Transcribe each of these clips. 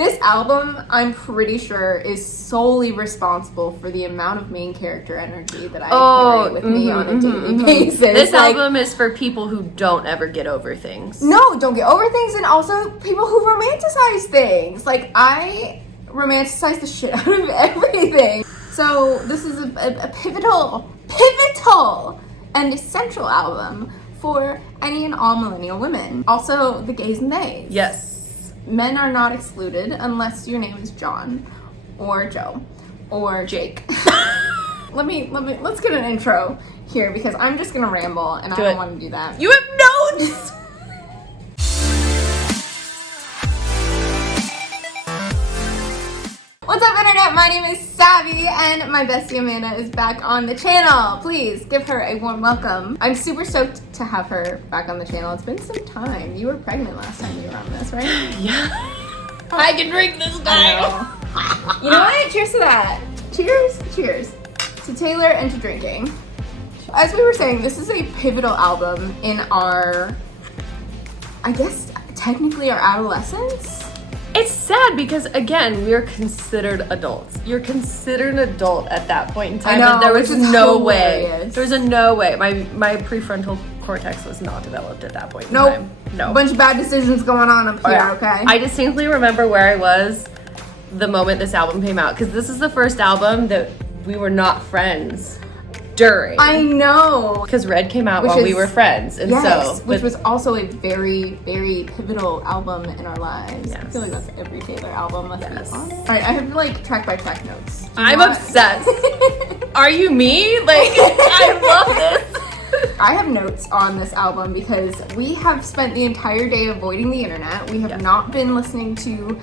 This album, I'm pretty sure, is solely responsible for the amount of main character energy that I carry with me on a daily basis. This album is for people who don't ever get over things. No, don't get over things, and also people who romanticize things. Like, I romanticize the shit out of everything. So this is a pivotal and essential album for any and all millennial women. Also, the gays and theys. Yes. Men are not excluded unless your name is John or Joe or Jake. Let's get an intro here because I'm just gonna ramble and I don't want to do that. You have notes! What's up, Internet? My name is Savvy, and my bestie Amanda is back on the channel. Please give her a warm welcome. I'm super stoked to have her back on the channel. It's been some time. You were pregnant last time you were on this, right? Yeah. I can drink this guy. You know what? Cheers to that. Cheers. Cheers to Taylor and to drinking. As we were saying, this is a pivotal album in our, I guess, technically our adolescence. It's sad because, again, we're considered adults. You're considered an adult at that point in time. I know, and there was no way. hilarious. There was no way. My prefrontal cortex was not developed at that point in Nope. time. No. A bunch of bad decisions going on up here, okay? I distinctly remember where I was the moment this album came out, because this is the first album that we were not friends during. I know. Because Red came out while we were friends, and which was also a very, very pivotal album in our lives. Yes. I feel like that's every Taylor album, let's be honest. All right, I have like track by track notes. I'm obsessed. Are you me? Like, I love this. I have notes on this album because we have spent the entire day avoiding the internet. We have not been listening to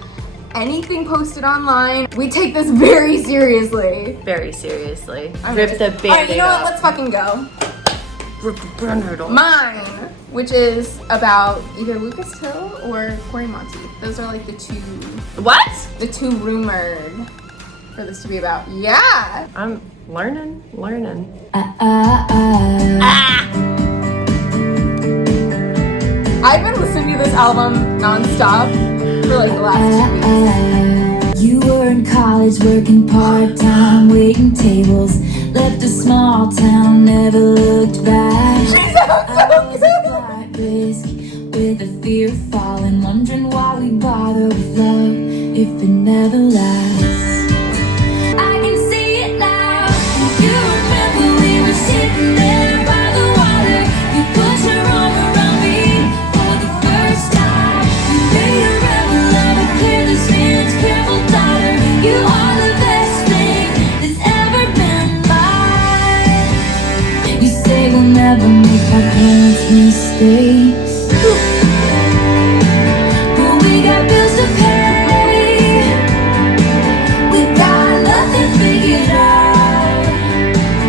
anything posted online. We take this very seriously. Very seriously. Rip the band-aid Alright, you know what? off. Let's fucking go. Rip the band-aid off. Mine, which is about either Lucas Till or Corey Monteith. Those are like the two rumored for this to be about. Yeah. I'm learning. I've been listening to this album nonstop for like the last 2 weeks. You were in college working part-time, waiting tables, left a small town, never looked back. I was a flight risk with a fear of falling, wondering why we bother with love if it never lasts. I can see it now. You remember we were sitting there by the water. You put your arm around me for the first time. You made a rebel of a careless man's careful daughter. You are the best thing that's ever been mine. You say we'll never make our parents' mistakes, but we got bills to pay. We got nothing figured out.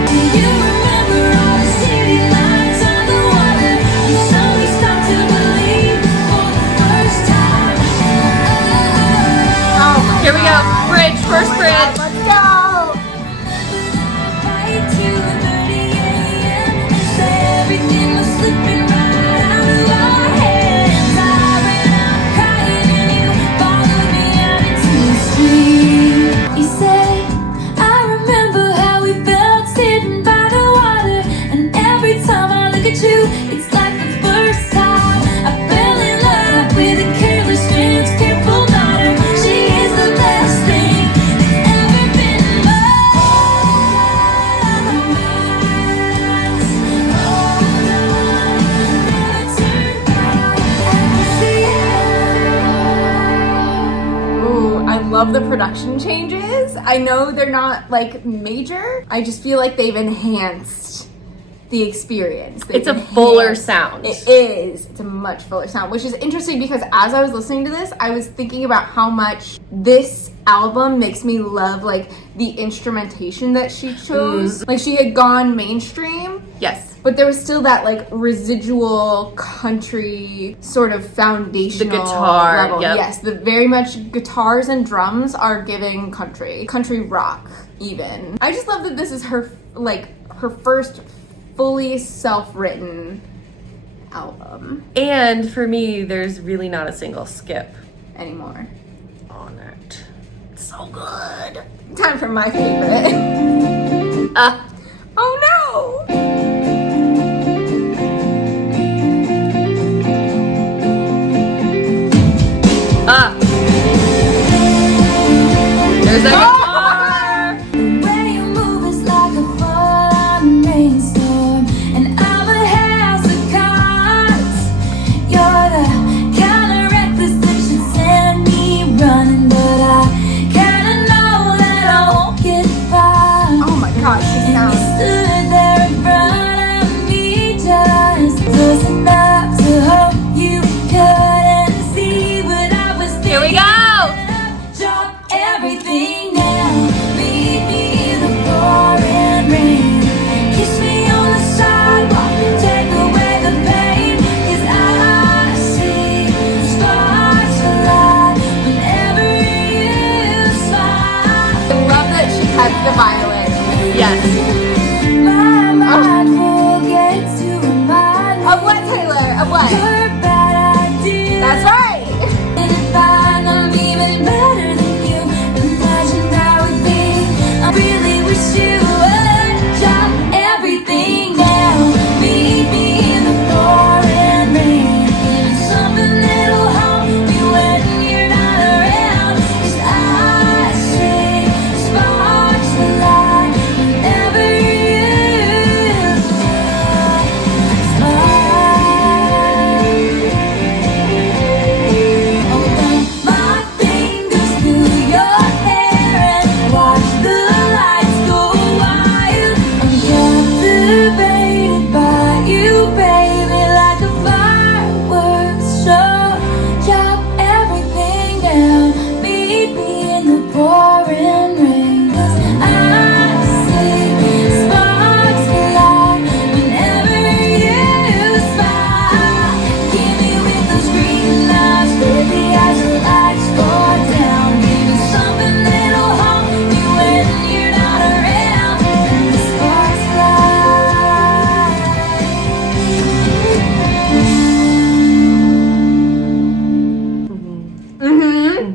Do you remember all the city lights on the water? You suddenly stopped to believe for the first time. Oh, Here we go. Bridge. First bridge. Let's go. Right to 30 a.m. and say everything was slipping right out of our hands. I ran out crying and you followed me out into the street. You said, I remember how we felt sitting by the water, and every time I look at you, it's like the first time I fell in love with a careless man's careful daughter. She is the best thing that's ever been mine. Hold on, never turn back. I can see it. Ooh, I love the production changes. I know they're not like major. I just feel like they've enhanced the experience. It's a fuller sound. It is. It's a much fuller sound, which is interesting because as I was listening to this, I was thinking about how much this album makes me love like the instrumentation that she chose. Like she had gone mainstream, Yes. but there was still that like residual country sort of foundational The guitar, level. yep. Yes, the very much guitars and drums are giving country rock even. I just love that this is her first fully self-written album And for me, there's really not a single skip anymore. on it. that. So good. Time for my favorite. Oh no! There's that guitar. The way you move is like a falling rainstorm, and I'm a house of cards. You're the kind of reckless that should send me running, but I kinda know that I won't get far. Oh my gosh, she And you sounds. stood there in front of me, just close enough to hope you couldn't see what I was thinking. Here we go. Drop everything now, meet me in the pouring rain. Kiss me on the sidewalk, take away the pain. 'Cause I see sparks fly whenever you smile. I love that she has the violin. Yes. My mind forgets to remind me Of what, Taylor? Of what? you're a bad idea. That's right. And if I'm even better than you imagined I would be, I really wish you would drop everything now. Meet me in the pouring rain. Even something that'll hold me when you're not around. 'Cause I see sparks fly whenever you my fingers through your hair and watch the lights go wild. I'm captivated by you, baby, like a fireworks show. Drop everything down, meet me in the pouring rain. 'Cause I see sparks fly whenever you smile. Give me with those green eyes, baby, as the lights go down. Give me something that'll hold me when you're not around. And the sparks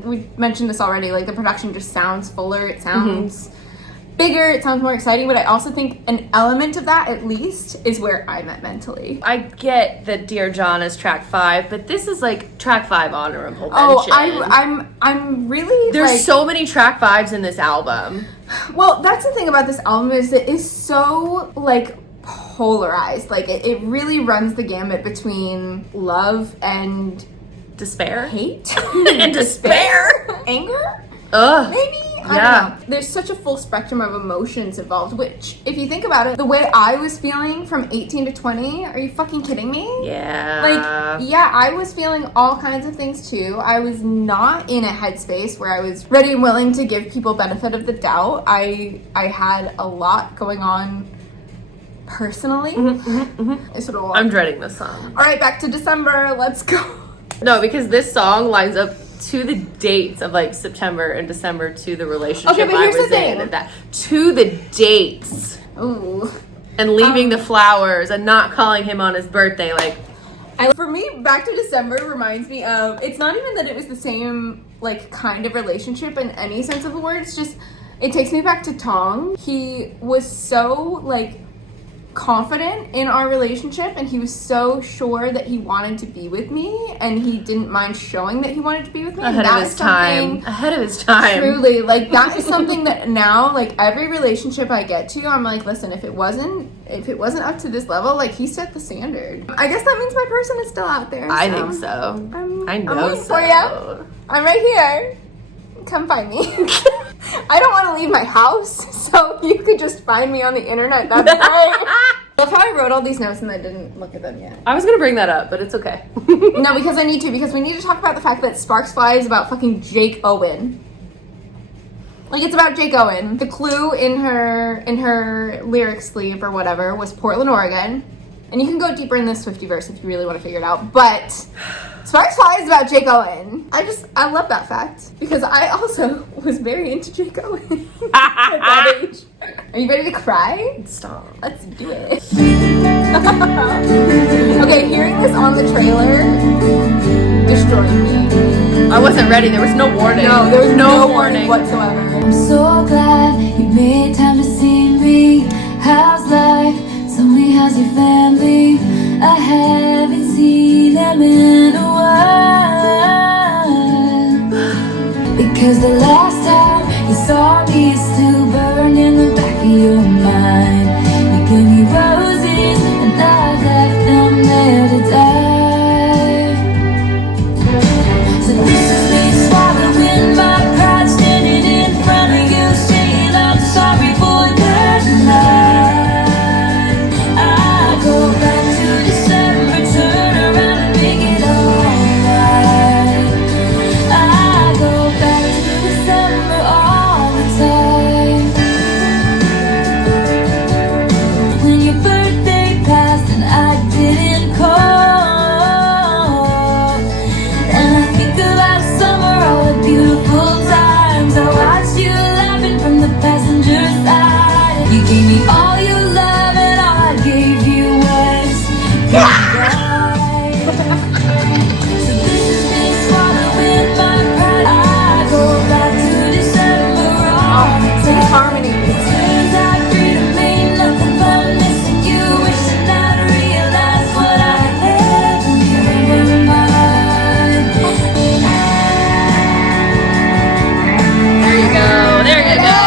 We mentioned this already. Like, the production just sounds fuller. It sounds bigger. It sounds more exciting. But I also think an element of that, at least, is where I'm at mentally. I get that Dear John is track 5, but this is like track 5 honorable Oh, mention. I'm really There's like, so many track 5s in this album. well, that's the thing about this album is it is so like polarized. Like it really runs the gamut between love and Despair. hate And despair. anger. Ugh. Maybe? I Yeah. don't know. There's such a full spectrum of emotions involved, which, if you think about it, the way I was feeling from 18 to 20, are you fucking kidding me? Yeah. Like, yeah, I was feeling all kinds of things too. I was not in a headspace where I was ready and willing to give people benefit of the doubt. I had a lot going on personally. It's sort of a lot. I'm dreading this song. All right, back to December. Let's go. No, because this song lines up to the dates of like September and December to the relationship Okay, but I here's the was in. thing. And that to the dates Ooh. and leaving the flowers and not calling him on his birthday. Like, For me, Back to December reminds me of, it's not even that it was the same, like, kind of relationship in any sense of the word. It's just, it takes me back to Tong. He was so, like, confident in our relationship, and he was so sure that he wanted to be with me, and he didn't mind showing that he wanted to be with me. ahead of his time. Ahead of his time. Truly, like, that is something that now, like, every relationship I get to, I'm like, listen, if it wasn't up to this level, like, he set the standard. I guess that means my person is still out there. I think so. I know I'm waiting so. for you. I'm right here. Come find me. I don't want to leave my house, so you could just find me on the internet. That's fine. I love how I wrote all these notes and I didn't look at them yet. I was gonna bring that up, but it's okay. No, because I need to, because we need to talk about the fact that Sparks Fly is about fucking Jake Owen. Like, it's about Jake Owen. The clue in her lyric sleeve or whatever was Portland, Oregon. And you can go deeper in this Swiftie-verse if you really want to figure it out. But Sparks Fly is about Jake Owen. I love that fact. Because I also was very into Jake Owen at that age. Are you ready to cry? Stop. Let's do it. Okay, hearing this on the trailer destroyed me. I wasn't ready. There was no warning. No, there was no warning whatsoever. I'm so glad you made time to see me. How's life? Tell me, how's your family? I haven't seen them in a while. Because the last time you saw me is still burned in the back of your mind. You gave me roses and I left them there to die. So this is me swallowing my pride, standing in front of you, saying I'm sorry for that night. I go back to December, turn around and make it alright. I go back to December all the time. When your birthday passed and I didn't call, and I think about summer, all the beautiful times I watched you laughing from the passenger side. You gave me all your love and all I gave you was goodbye. So this is me swallowing my pride. I go back to December all the Sing time. harmony. Turns out freedom ain't nothing but missing you, wishing I'd realized what I had when you were mine. There you go. There you go.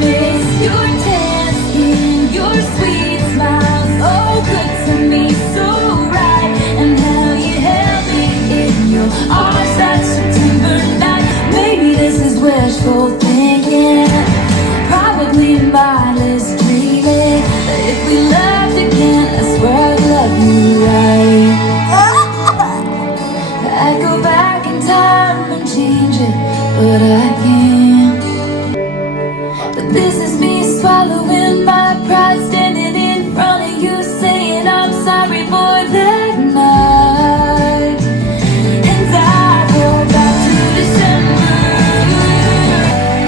Miss your tan skin, your sweet smile, so good to me, so right. And how you held me in your arms that September night. Maybe this is wishful thinking, probably mindless dreaming. But if we loved again, I swear I'd love you right. I'd go back in time and change it, but I can't. But this is me swallowing my pride, standing in front of you, saying I'm sorry for that night. And I go back to December.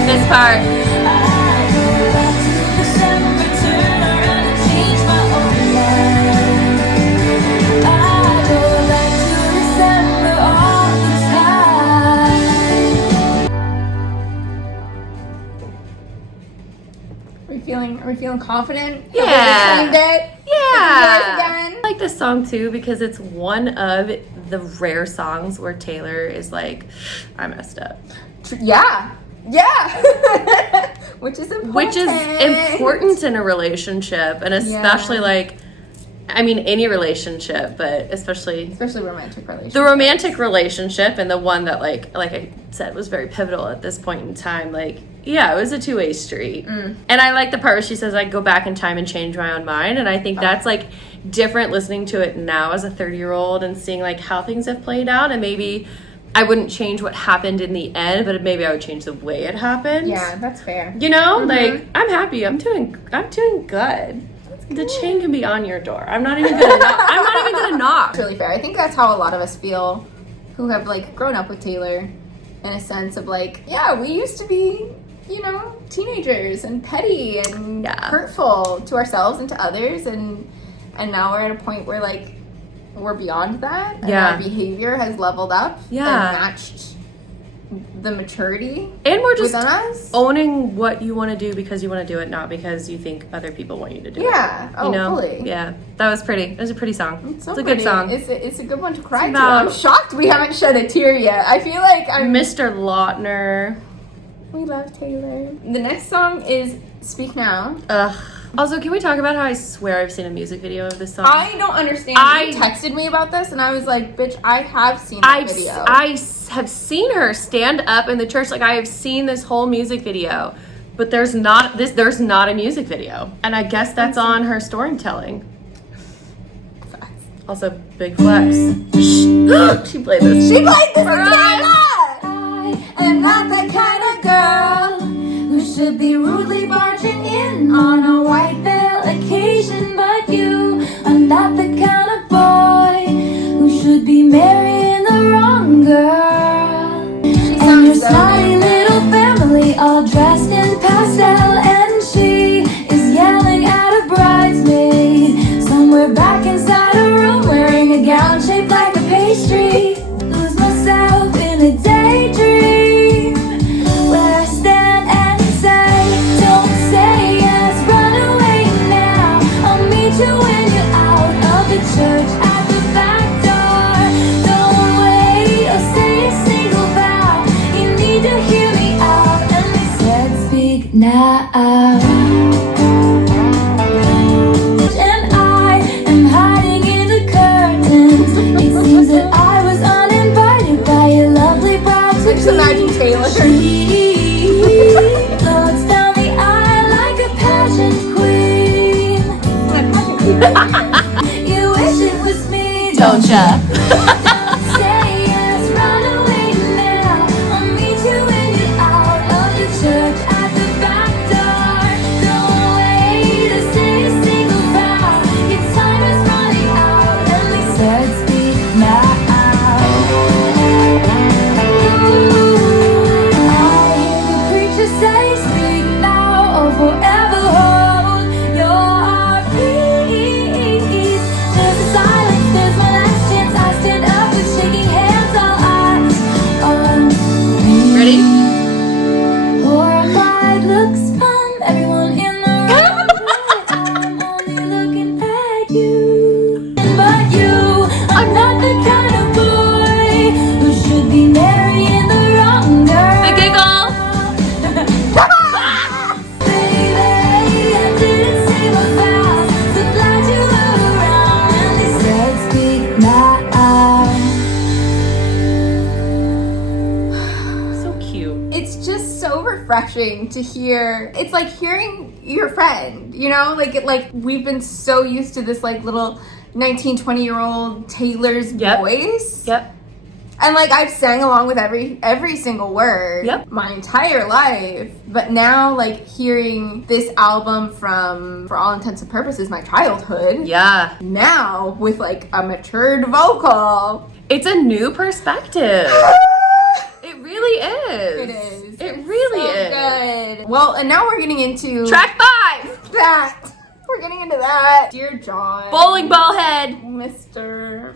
This part. I go back to December, turn around and change my own life. I go back to December all the time. Are we feeling confident? Yeah. Have we reclaimed it? Yeah. Again? I like this song too because it's one of the rare songs where Taylor is like, I messed up. Yeah. Yeah. Which is important. Which is important in a relationship, and especially Yeah. like, I mean, any relationship, but especially romantic relationships. the romantic relationship, and the one that like I said was very pivotal at this point in time. Like, yeah, it was a two-way street. And I like the part where she says, I go back in time and change my own mind. And I think that's like different listening to it now as a 30-year-old and seeing like how things have played out. And maybe I wouldn't change what happened in the end, but maybe I would change the way it happened. Yeah, that's fair. You know, like, I'm happy. I'm doing good. The chain can be on your door. I'm not even gonna knock. I'm not even gonna knock. It's really fair. I think that's how a lot of us feel who have like grown up with Taylor, in a sense of like, yeah, we used to be, you know, teenagers and petty and Yeah. hurtful to ourselves and to others, and now we're at a point where like we're beyond that, and Yeah. our behavior has leveled up Yeah. and matched the maturity And we're just within us. owning what you want to do because you want to do it, not because you think other people want you to do it. Yeah. Oh, You know? fully. Yeah. That was pretty. It was a pretty song. So It's a pretty. good song. It's a good one to cry It's to. I'm about- shocked we haven't shed a tear yet. I feel like Mr. Lautner. we love Taylor. The next song is Speak Now. Ugh. Also, can we talk about how I swear I've seen a music video of this song? I don't understand. You texted me about this, and I was like, "Bitch, I have seen that video." I have seen her stand up in the church. Like, I have seen this whole music video, but there's not a music video, and I guess that's on her storytelling. Also, big flex. She played this. She played this For in us. Canada. I am not the kind of girl who should be rudely barging in on a white veil occasion, but you are not the kind of boy who should be marrying the wrong girl. And your snotty little family all dressed in pastel, and she is yelling at a bridesmaid somewhere back inside a room wearing a gown shaped like a pastry. Who's most sad? out. And I am hiding in the curtains. It seems that I was uninvited by your lovely bride to Just imagine Taylor. She floats down the aisle like a pageant queen. You wish it was me, Don't ya? Say yes, run away now. I'll meet you when you're out of the church at the back door. Don't wait to say a single vow. Your time is running out, and they said speak now. I hear the preacher say speak now or forever hold your peace. There's a silence, there's my last chance. I stand up with shaking hands, all eyes on me. Ready? Horrified looks from everyone in the room. I'm only looking at you. But you are not the kind of boy who should be marrying the wrong girl. The giggle. Baby, I didn't say my vows. So glad you were around when they said speak now. So cute. It's just so refreshing to hear. It's like hearing your friend, you know, like we've been so used to this like little 19, 20-year-old Taylor's Yep. voice. Yep. And like I've sang along with every single word Yep. my entire life. But now like hearing this album from, for all intents and purposes, my childhood. Yeah. Now with like a matured vocal. It's a new perspective. It really is. It is. It It's really so is. good. Well, and now we're getting into Track 5. that. We're getting into that. Dear John. Bowling ball head. Mr.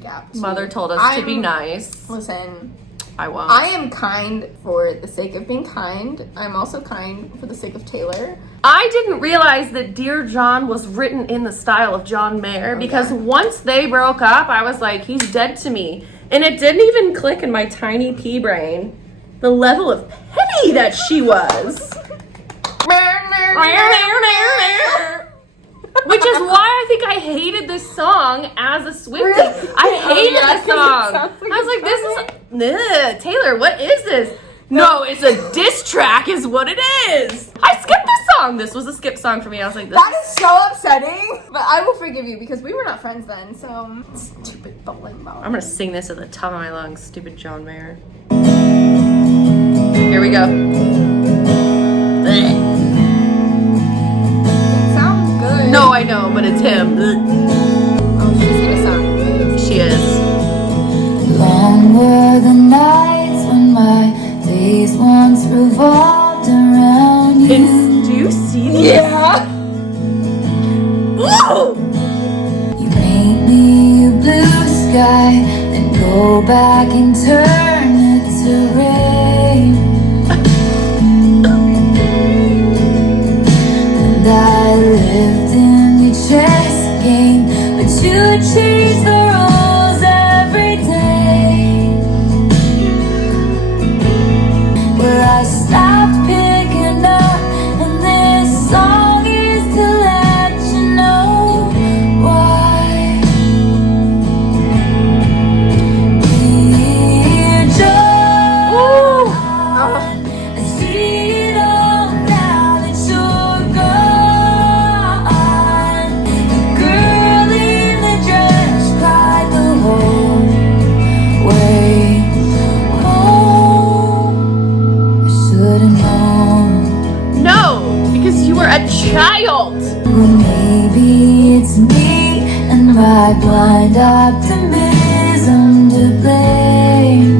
Gap. Mother told us to be nice. Listen, I won't. I am kind for the sake of being kind. I'm also kind for the sake of Taylor. I didn't realize that Dear John was written in the style of John Mayer because yeah. once they broke up, I was like, he's dead to me. And it didn't even click in my tiny pea brain the level of petty that she was. Which is why I think I hated this song as a Swiftie. Really? I hated yeah, this song. sounds like I was like, it's this is Taylor, what is this? No, it's a diss track is what it is. I skipped this song. This was a skip song for me. I was like, this That is so upsetting. But I will forgive you because we were not friends then. So stupid bowling ball. I'm gonna sing this at the top of my lungs, stupid John Mayer. Here we go. Blech. It sounds good. No, I know, but it's him. Blech. Oh, she's gonna sound good. She is. Long were the nights when my days once revolved around you. Do you see this? Yeah. Whoa! You paint me a blue sky, then go back and turn it to rain. And I lived in your chess game, but you changed the rules every day. Well, I stopped picking up, and this song is to let you know why. Dear John, I see it all now that you're gone. The girl in the dress cried the whole way home. I should've known. No, because you were a child. Well, maybe it's me and my blind optimism to blame.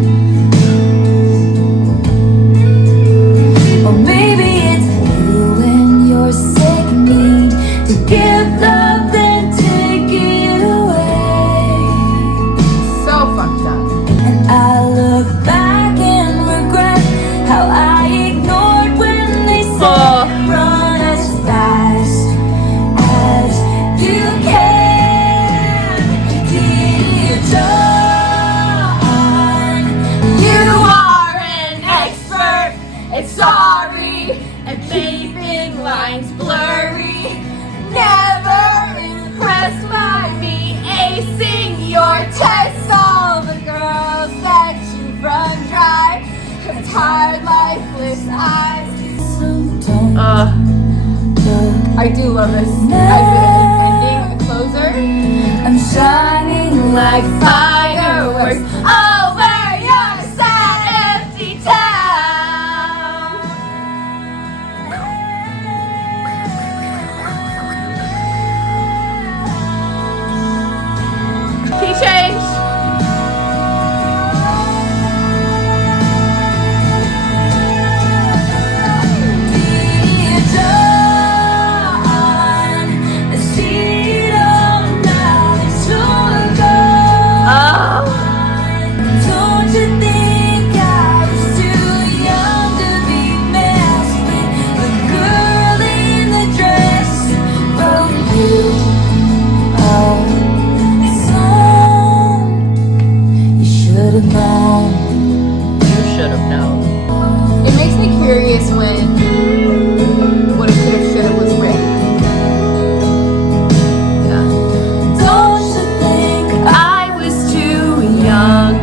Or maybe it's you and your sick need to give love then take it away. So fucked up. And I look back and regret how I ignored when they said run as fast as you can. Dear tired, lifeless eyes. Don't look. I do love this as an ending, a closer. I'm shining like Fireworks over your sad, empty town. Key change. It makes me curious when what if could have should have was written. Don't you think I was too young.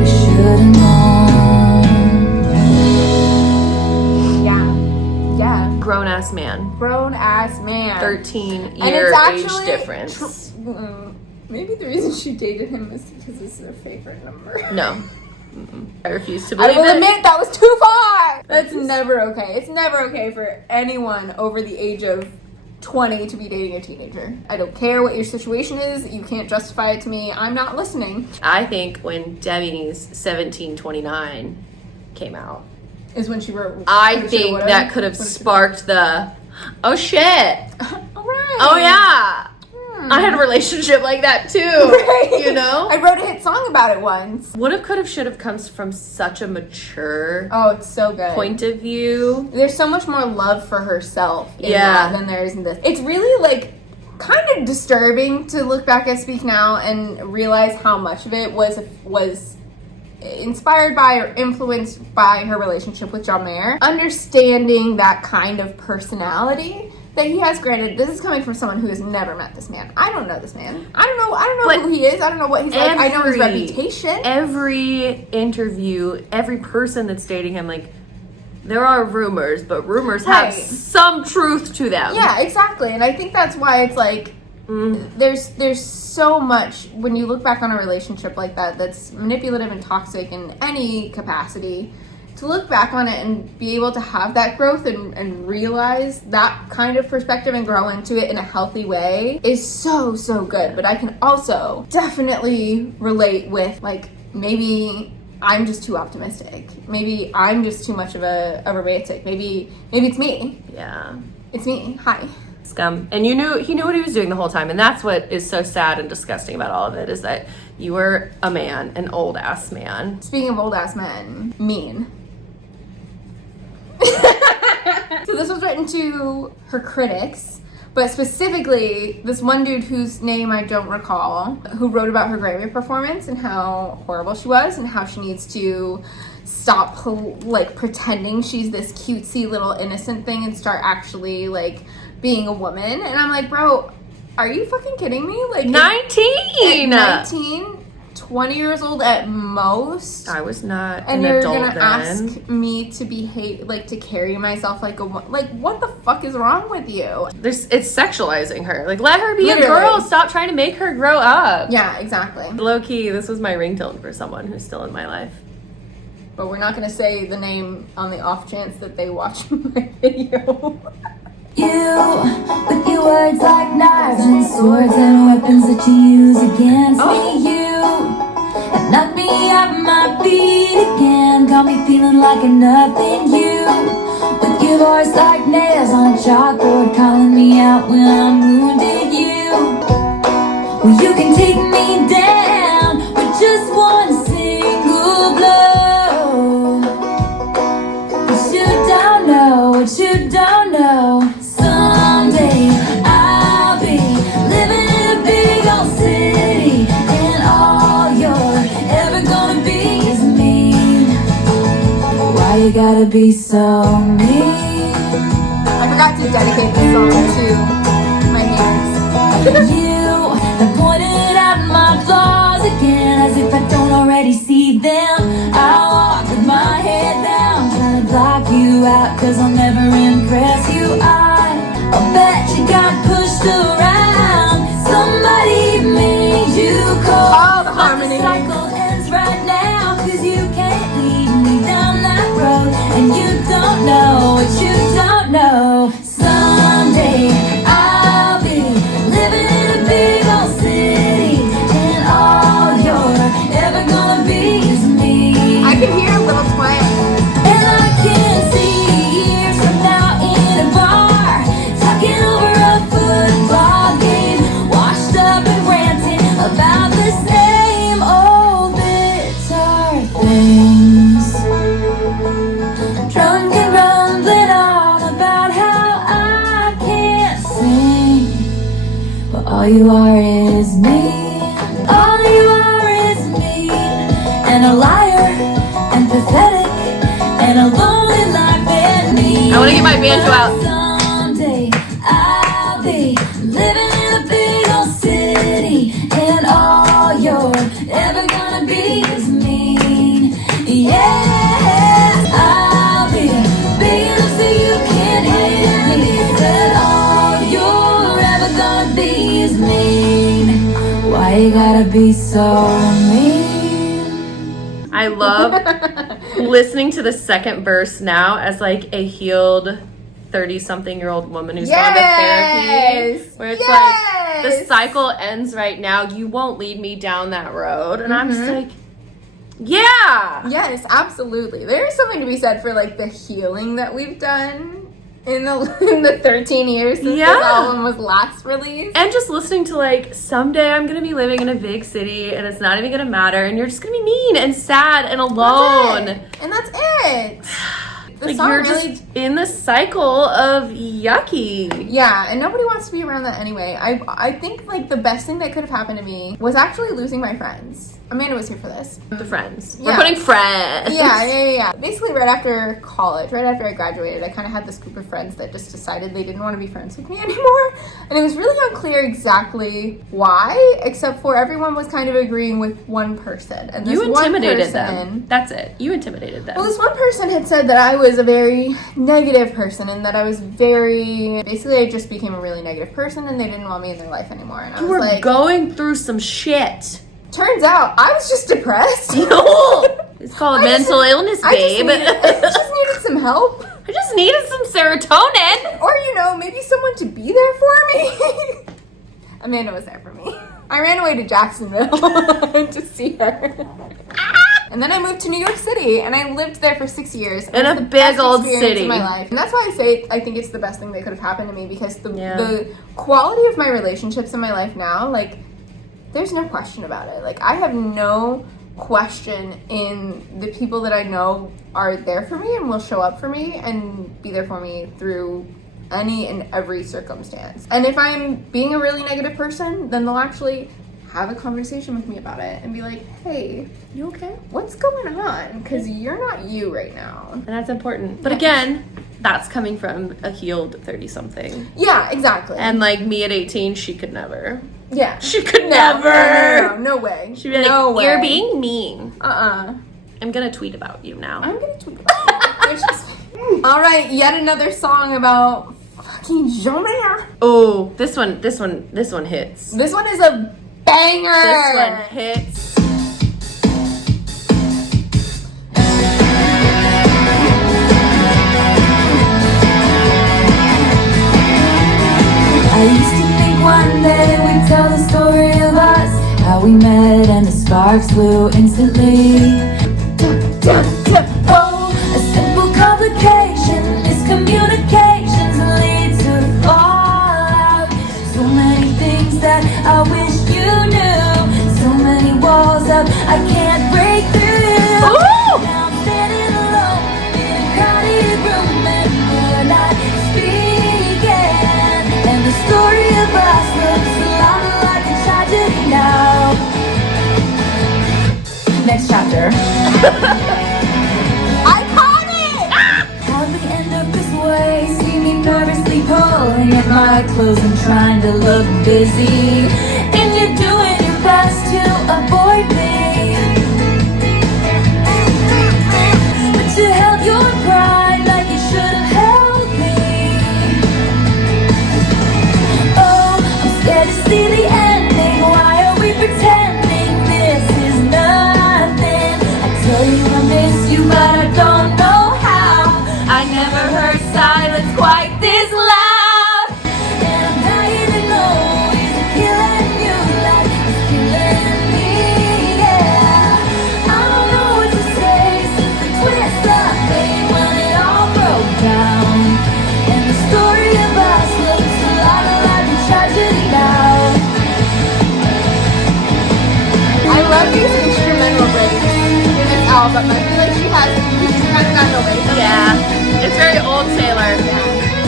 you should have known? Yeah. Grown ass man. Grown ass man. 13-year age difference. Maybe the reason she dated him is because this is her favorite number. No. I refuse to I believe will it. admit that was too far. That's never okay. It's never okay for anyone over the age of 20 to be dating a teenager. I don't care what your situation is. You can't justify it to me. I'm not listening. I think when Debbie's 1729 came out, Is when she wrote. I think that could have sparked the, oh shit, All right. oh yeah, I had a relationship like that too, Right. you know? I wrote a hit song about it once. What if, could have, should have comes from such a mature Oh, it's so good. point of view. There's so much more love for herself in Yeah. that than there is in this. It's really like kind of disturbing to look back at Speak Now and realize how much of it was inspired by or influenced by her relationship with John Mayer. Understanding that kind of personality that he has. Granted, this is coming from someone who has never met this man. I don't know this man. I don't know But who he is. I don't know what he's like. I know his every- reputation. Every interview, every person that's dating him, like, there are rumors, but rumors have Right. some truth to them. Yeah, exactly. And I think that's why it's like there's so much when you look back on a relationship like that that's manipulative and toxic in any capacity. To look back on it and be able to have that growth and realize that kind of perspective and grow into it in a healthy way is so good. But I can also definitely relate with, like, maybe I'm just too optimistic. Maybe I'm just too much of a romantic. Maybe it's me. Yeah. It's me. Hi. Scum. And he knew what he was doing the whole time, and that's what is so sad and disgusting about all of it, is that you were a man, an old ass man. Speaking of old ass men, mean. So this was written to her critics, but specifically this one dude whose name I don't recall, who wrote about her Grammy performance and how horrible she was and how she needs to stop like pretending she's this cutesy little innocent thing and start actually like being a woman. And I'm like, bro, are you fucking kidding me? Like 19! At 19, 20 years old at most. I was not And an you're adult gonna then. ask me to behave, like to carry myself like a like what the fuck is wrong with you? It's sexualizing her. Like, let her be Literally. a girl. Stop trying to make her grow up. Yeah, exactly. Low key, this was my ringtone for someone who's still in my life. But we're not gonna say the name on the off chance that they watch my video. You, with your words like knives and swords and weapons that you use against me. You have knocked me off my feet again, got me feeling like a nothing. You, with your voice like nails on a chalkboard, calling me out when I'm wounded. You, well, you can take me down with just one single blow. But you don't know what you don't know. Someday I'll be living in a big old city, and all you're ever gonna be is me. Why you gotta be so mean? I forgot to dedicate this song to my haters. You have pointed out my flaws again, as if I don't already see them. can hear a little twang. And I can see years from now in a bar, talking over a football game, washed up and ranting about the same old bitter things. Drunk and grumbling on about how I can't sing, but all you are is mean. All you are is mean, and a liar, and pathetic, and a lonely life and me. I want to get my banjo out. Someday I'll be living in a big old city, and all you're ever gonna be is mean. Yeah, I'll be big enough so you can't hate me, and all you're ever gonna be is mean. Why you gotta be so mean? I love listening to the second verse now as like a healed 30-something-year-old woman who's gone to therapy. Where it's like, the cycle ends right now. You won't lead me down that road. And I'm just like, yeah. Yes, absolutely. There's something to be said for like the healing that we've done in the 13 years since this album was last released. And just listening to like, someday I'm going to be living in a big city and it's not even going to matter and you're just going to be mean and sad and alone. That's it. The Like song you're really just in the cycle of yucky. Yeah, and nobody wants to be around that anyway. I think like the best thing that could have happened to me was actually losing my friends. Amanda was here for this. The friends. Yeah. We're putting friends. Yeah. Basically, right after college, right after I graduated, I kind of had this group of friends that just decided they didn't want to be friends with me anymore. And it was really unclear exactly why, except for everyone was kind of agreeing with one person. And this You intimidated one person, them. That's it. You intimidated them. Well, this one person had said that I was a very negative person and that I was very... Basically, I just became a really negative person and they didn't want me in their life anymore. And I You was were like... going through some shit. Turns out, I was just depressed. No! It's called mental illness, babe. I just needed some help. I just needed some serotonin. Or, maybe someone to be there for me. Amanda was there for me. I ran away to Jacksonville to see her. And then I moved to New York City, and I lived there for 6 years. In a big old city. In my life. And that's why I say I think it's the best thing that could have happened to me, because the quality of my relationships in my life now, like, there's no question about it. Like, I have no question in the people that I know are there for me and will show up for me and be there for me through any and every circumstance. And if I'm being a really negative person, then they'll actually have a conversation with me about it and be like, hey, you okay? What's going on? Because you're not you right now. And that's important. But again, that's coming from a healed 30-something. Yeah, exactly. And like me at 18, she could never. Yeah. She could never. No way. She'd be like, no way. You're being mean. I'm gonna tweet about you now. gonna tweet about you. All right, yet another song about fucking Jean-Maire. Oh, this one hits. This one is a banger. This one hits. I used to think one day we'd tell the story of us, how we met and the sparks flew instantly. Oh, a simple complication, miscommunications lead to fallout. So many things that I wish you knew, so many walls up I can't break through. Ooh! Now I'm standing alone in a crowded room and we're not speaking. And the story of us looks a lot like a tragedy now. Next chapter. Iconic! How'd we end up this way? See me nervously pulling at my clothes and trying to look busy. And you're doing your best to avoid me. But you held your pride like you should have held me. Oh, I'm scared to see the ending. Why are we pretending this is nothing? I tell you I miss you, but I don't know how. I never heard silence quite this loud. And I'm dying to know, is it killing all, but I feel like she kind of gotten away from it. Yeah. It's very old Taylor.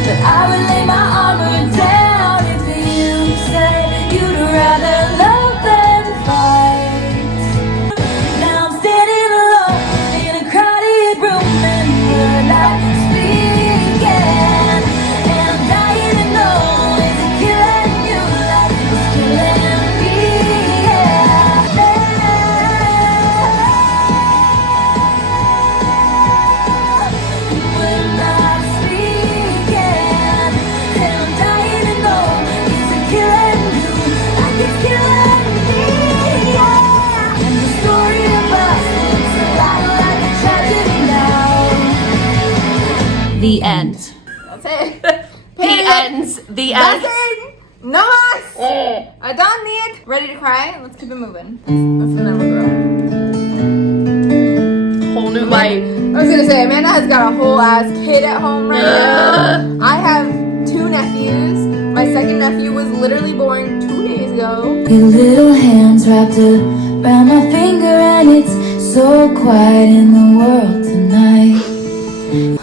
But I would lay my armor down if you said you'd rather love than fight. Now I'm standing alone in a crowded room and we're not speaking. And I'm dying to know, is it killing you like it's killing me? Yeah. We're not speaking. And I'm dying to know, is it killing you like it's killing me? Yeah. And the story of us looks a lot like a tragedy now. The end. That's it. The ends. The end. That's it. No mas. I don't need. Ready to cry? Let's keep it moving. That's the number, girl. Whole new life. I was gonna say, Amanda has got a whole ass kid at home right now. I have 2 nephews. My second nephew was literally born 2 days ago. Your little hands wrapped around my finger, and it's so quiet in the world tonight.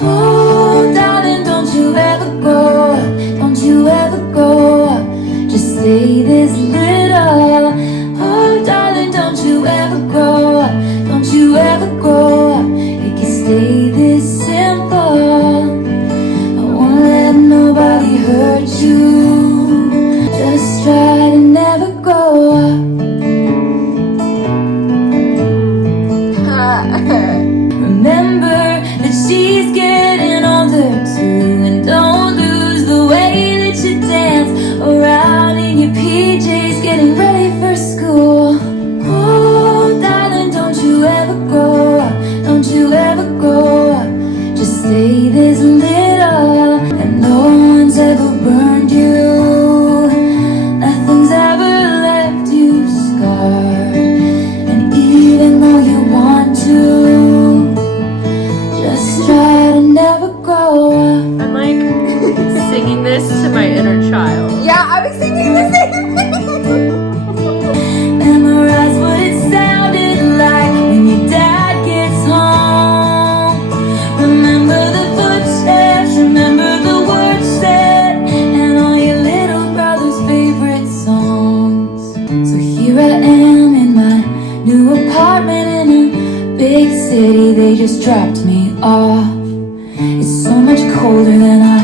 Oh, darling, don't you ever go, don't you ever go, just stay this little. Oh, darling, don't you ever grow, don't you ever grow, it can stay this simple. I won't let nobody hurt you, just try to never grow up. Remember that she's getting older too, and don't lose the way that you dance around in your PJs, getting ready for school. Oh, darling, don't you ever grow up, don't you ever grow up, just stay this little, and no one's ever burned you, nothing's ever left you scarred, and even though you want to, just try to never grow up. I'm like singing this to my inner child. Yeah, I was thinking the same thing. Memorize what it sounded like when your dad gets home. Remember the footsteps, remember the words said, and all your little brother's favorite songs. So here I am in my new apartment in a big city. They just dropped me off. It's so much colder than I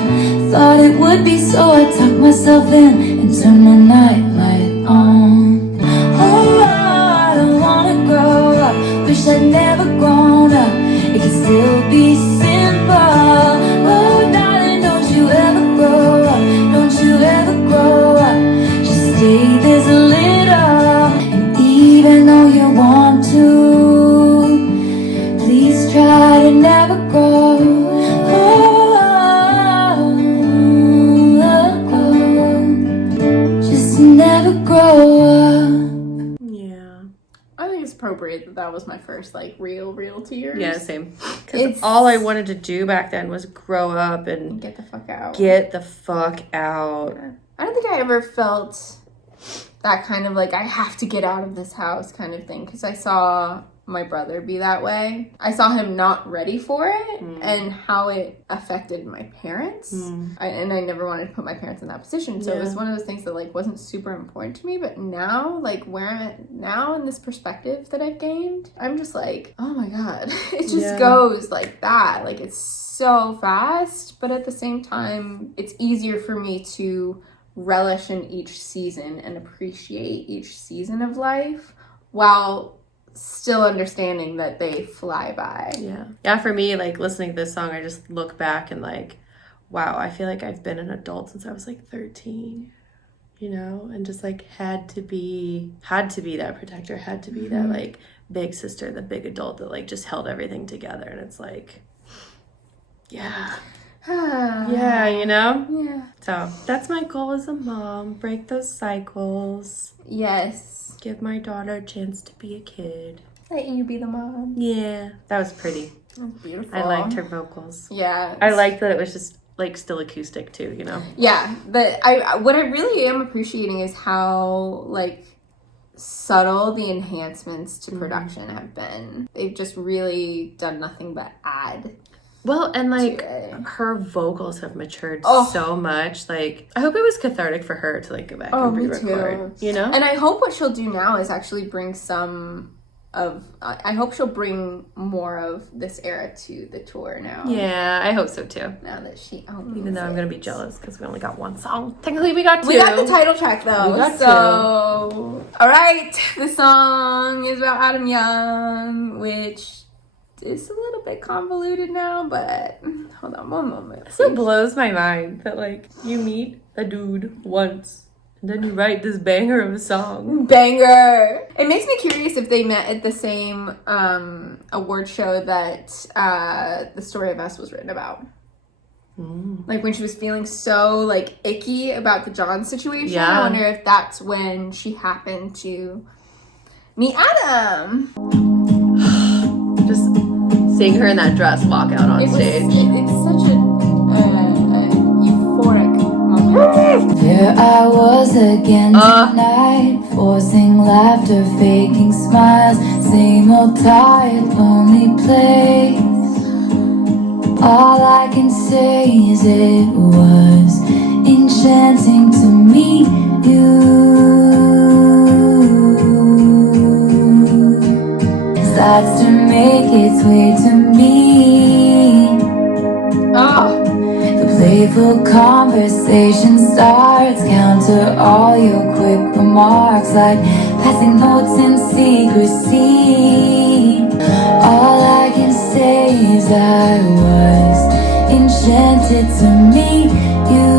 thought it would be, so I tucked myself in and turned my nightlight on. Oh, I don't wanna grow up, wish I'd never grown up, it can still be simple. Oh, darling, don't you ever grow up, don't you ever grow up, just stay this little, and even though you want to, please try to never grow. Just never grow up. Yeah. I think it's appropriate that that was my first like real tears. Yeah, same. Because It's- all I wanted to do back then was grow up and Get the fuck out. get the fuck out. I don't think I ever felt that kind of like I have to get out of this house kind of thing, because I saw my brother be that way. I saw him not ready for it and how it affected my parents. And I never wanted to put my parents in that position. So it was Yeah. one of those things that like wasn't super important to me. But now, like where I'm at now in this perspective that I've gained, I'm just like, oh my God, it just Yeah. goes like that. Like it's so fast, but at the same time, it's easier for me to relish in each season and appreciate each season of life while still understanding that they fly by. Yeah. Yeah, for me, like listening to this song, I just look back and like, wow, I feel like I've been an adult since I was like 13, you know, and just like had to be that protector, had to be that like big sister, the big adult that like just held everything together. And it's like, yeah. Yeah, you know? Yeah. So that's my goal as a mom. Break those cycles. Yes. Give my daughter a chance to be a kid. Let you be the mom. Yeah. That was pretty. That's beautiful. I liked her vocals. Yeah. I liked that it was just like still acoustic too, you know? Yeah. But what I really am appreciating is how like subtle the enhancements to production have been. They've just really done nothing but add. Well, and like to it. her vocals have matured Oh. so much. Like, I hope it was cathartic for her to like go back and me re-record. too. You know? And I hope what she'll do now is actually bring I hope she'll bring more of this era to the tour now. Yeah, I hope so too. Now that she owns Even though I'm it. gonna be jealous because we only got one song. Technically, we got two. We got the title track though. We got so, all right, the song is about Adam Young, which is a little bit convoluted now. But hold on one moment. It still blows my mind that like you meet a dude once. And then you write this banger of a song. Banger. It makes me curious if they met at the same award show that The Story of Us was written about. Like when she was feeling so like icky about the John situation. Yeah. I wonder if that's when she happened to meet Adam. Just seeing her in that dress walk out on stage. It's such a euphoric moment. There I was again tonight, forcing laughter, faking smiles, same old tired, lonely place. All I can say is it was enchanting to meet you. Starts to make its way to me. The playful conversation starts, counter all your quick remarks, like passing notes in secrecy. All I can say is I was enchanted to meet you.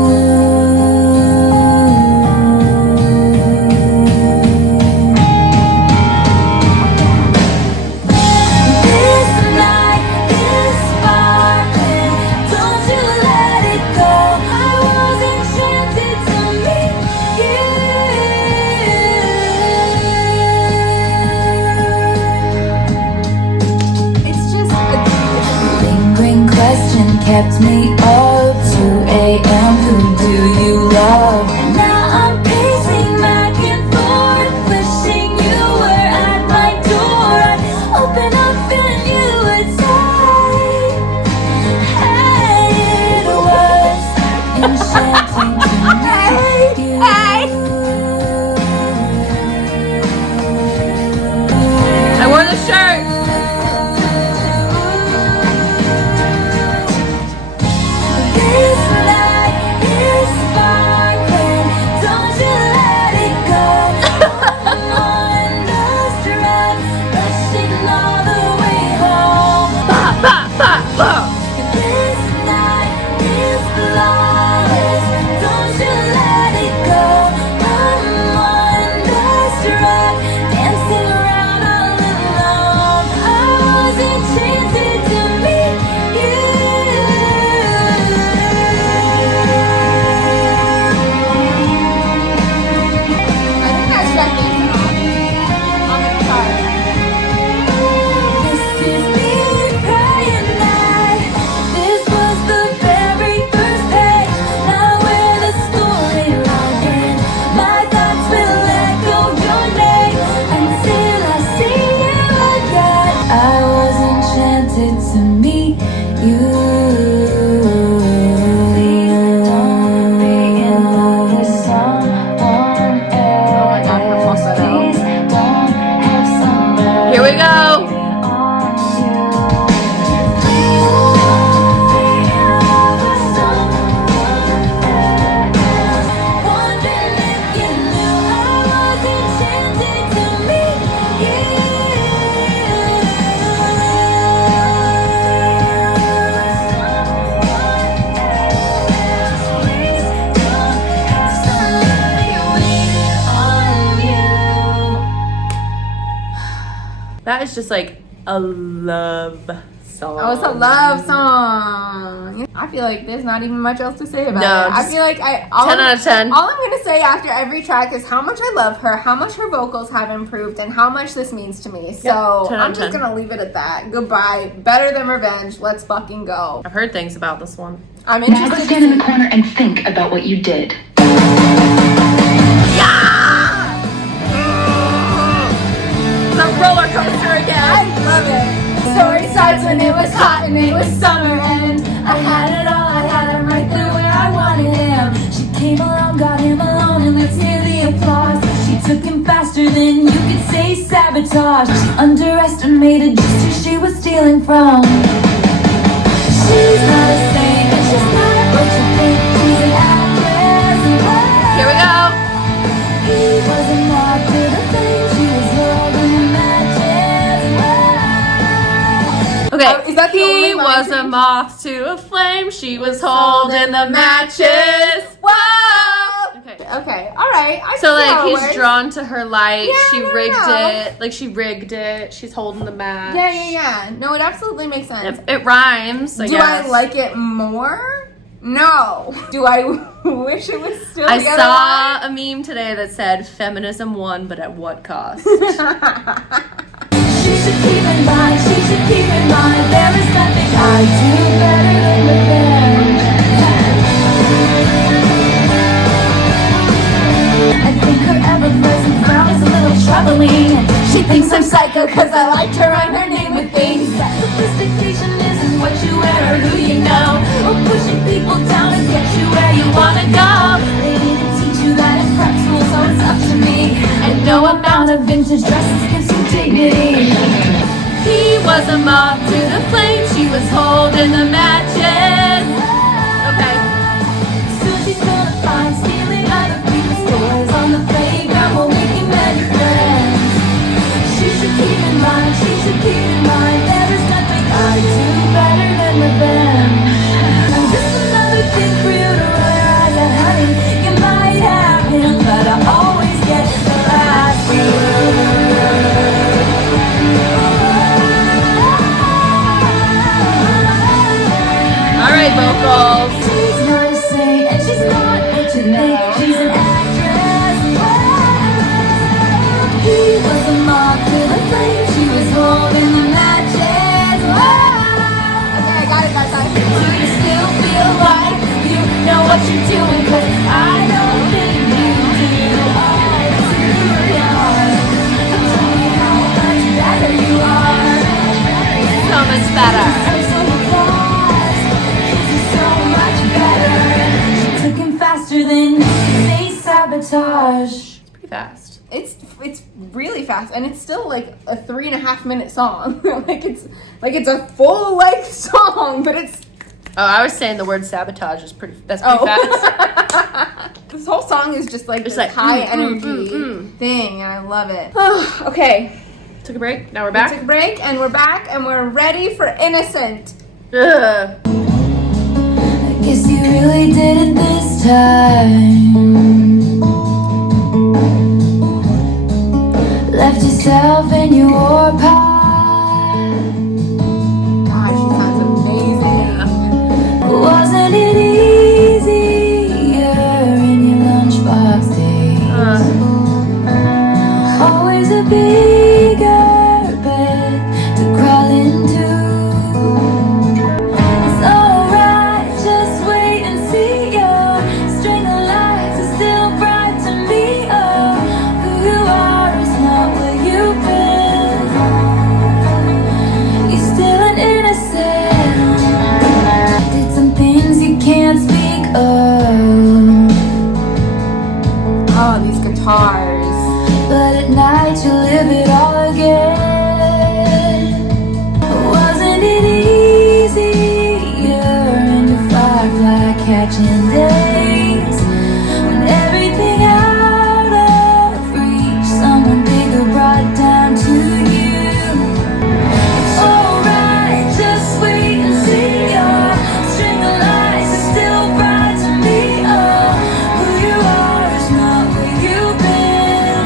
Kept me up 2 a.m. Who do you love? And now I'm pacing back and forth, wishing you were at my door. I'd open up and you would say, hey, it was enchanting to meet you. I wore the shirt. That is just like a love song. Oh, it's a love song. I feel like there's not even much else to say about No, it. I feel like 10 out of 10. All I'm gonna say after every track is how much I love her, how much her vocals have improved, and how much this means to me. So 10 out I'm of just 10. gonna leave it at that. Goodbye. Better than revenge. Let's fucking go. I've heard things about this one. I'm Now interested. go stand in the corner and think about what you did. roller coaster again. I love it. Story starts when it was hot and it was summer and I had it all, I had him right there where I wanted him. She came along, got him alone, and let's hear the applause. She took him faster than you could say sabotage. She underestimated just who she was stealing from. She's not a saint, and she's not what you think. She's an actress. Here we go. He was a moth to the flame. She was holding matches. Okay, is that the only he line was to- a moth to a flame. She was holding the matches. Whoa! Okay. Okay, alright. I So see how like it he's works. drawn to her light. Yeah, She no, rigged no. it. Like she rigged it. She's holding the match. Yeah. No, it absolutely makes sense. It rhymes. I Do guess. I like it more? No. Do I wish it was still I together? saw a meme today that said feminism won, but at what cost? She should keep in mind, she should keep in mind, there is nothing I do better than revenge. I think her ever-present frown is a little troubling. She thinks I'm psycho cause I like to write her name with things. Sophistication isn't what you wear or who you know, or pushing people down to get you where you wanna go. They didn't teach you that in prep school, so it's up to me. And no amount of vintage dresses gives you dignity. He was a moth to the flame. She was holding the matches. Okay. Soon she's gonna find stealing other people's toys on the playground while making many friends. She should keep in mind, she should keep in mind, there is nothing I do better than revenge. I'm just another thing for you to roll your eyes at, honey. You might have him, but I always get the last word. All right, vocals. She's not a saint, and she's not what you think. She's an actress. He was a moth to the flame. She was holding the matches. Okay, I got it, guys. Do you still feel like you know what you're doing? 'Cause I don't think you do. Oh, it's who you are. Tell me how much better you are. So much better. I'm so lost. This is so much better. She took him faster than you could say sabotage. It's pretty fast. It's really fast, and it's still like a 3.5 minute song. it's a full length song, but it's Oh, I was saying the word sabotage is pretty. That's pretty fast. This whole song is just like It's this like, high energy thing, and I love it. Okay, Took a break. Now we're we took back. a break, and we're back, and we're ready for Innocent. Ugh. I guess you really did it this time. Left yourself in your pie. God, she sounds amazing. Wasn't it easier in your lunchbox days? Always a bigger bed to crawl into. It's alright, just wait and see. Your string of lights is still bright to me. Oh, who you are is not where you've been. You're still an innocent. Did some things you can't speak of. Oh, these guitars. But at night you live it all again. Wasn't it easier in your firefly catching days? When everything out of reach, someone bigger brought down to you. It's alright, just wait and see. Your string of lights is still bright to me. Oh, who you are is not where you've been.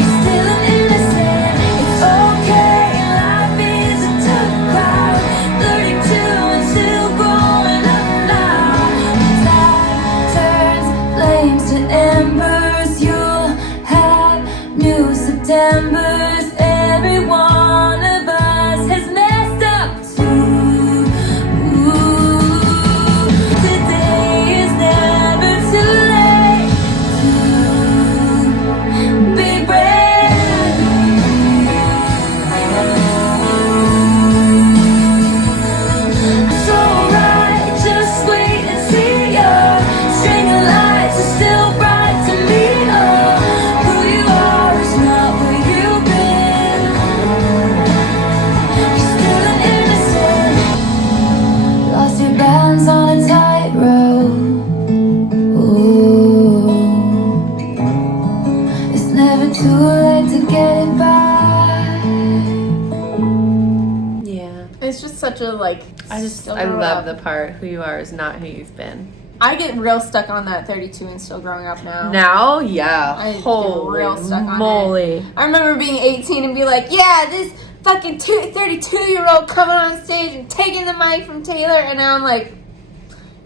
You're still an innocent. It's okay. Life is a tough crowd. 32 and still growing up. such a like. I love the part. Who you are is not who you've been. I get real stuck on that 32 and still growing up now. Now, yeah. I get Holy real stuck on moly. it. I remember being 18 and be like, yeah, this fucking 32-year-old coming on stage and taking the mic from Taylor, and now I'm like,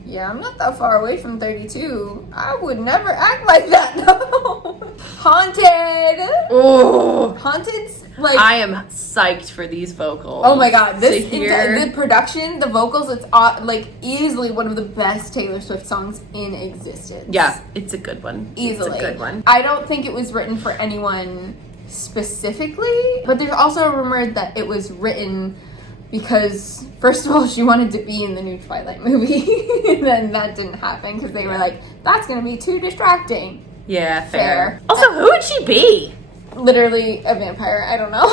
yeah, I'm not that far away from 32. I would never act like that, no. Haunted. Oh. Haunted's like... I am psyched for these vocals. Oh my god, the production, the vocals, it's like easily one of the best Taylor Swift songs in existence. Yeah, it's a good one. Easily. It's a good one. I don't think it was written for anyone specifically, but there's also a rumor that it was written because, first of all, she wanted to be in the new Twilight movie, and then that didn't happen because they were like, that's gonna be too distracting. Yeah, fair. Fair. Also, who would she be? Literally a vampire, I don't know.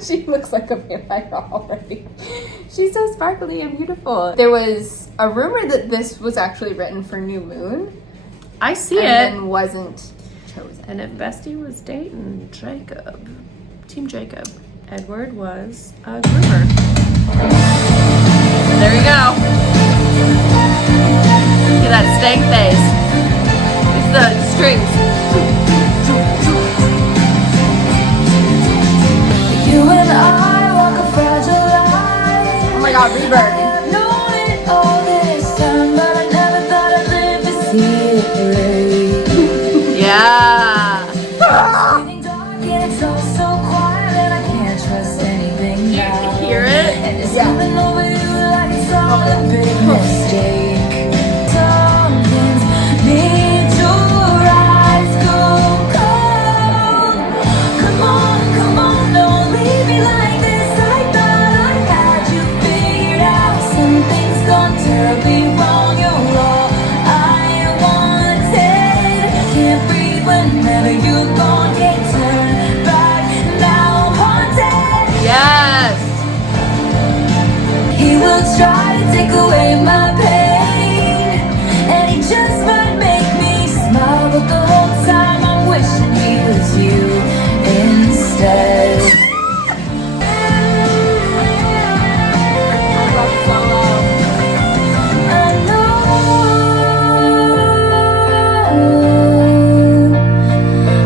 She looks like a vampire already. She's so sparkly and beautiful. There was a rumor that this was actually written for New Moon. I see it. And then wasn't chosen. And if Bestie was dating Jacob, Team Jacob, Edward was a groomer. There you go. Look at that stank face. It's the strings. You and I walk a fragile line. Oh my god, Reverb. I've known it all this time, but I never thought I'd live to see it break. Yeah. Getting dark and it's all so quiet and I can't trust anything now. You hear it? And there's something over you like it's all a big mistake. Some things need to rise, go cold. Come on, don't leave me like this. I thought I had you figured out. Something's gone terribly wrong. You're all I wanted. Can't breathe whenever you're gone. Can't turn back now. I'm haunted. Yes. He will try to take away my pain, and he just might make me smile, but the whole time I'm wishing he was you instead.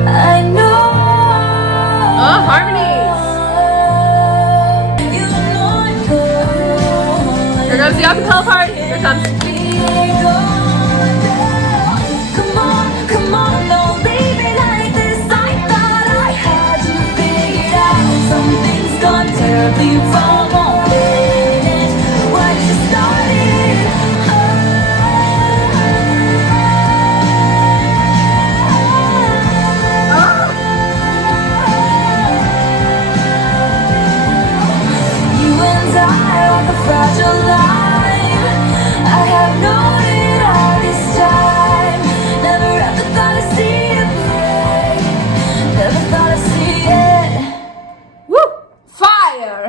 I know. Oh, harmonies. You know Here comes the acapella part. Here comes. Come on, don't leave me like this. I thought I had you figured out. Something's gone terribly wrong. Won't finish what you started. You and I walk a fragile line. I have known it all this time. Never ever thought I'd see it break. Never thought I'd see it. Woo! Fire!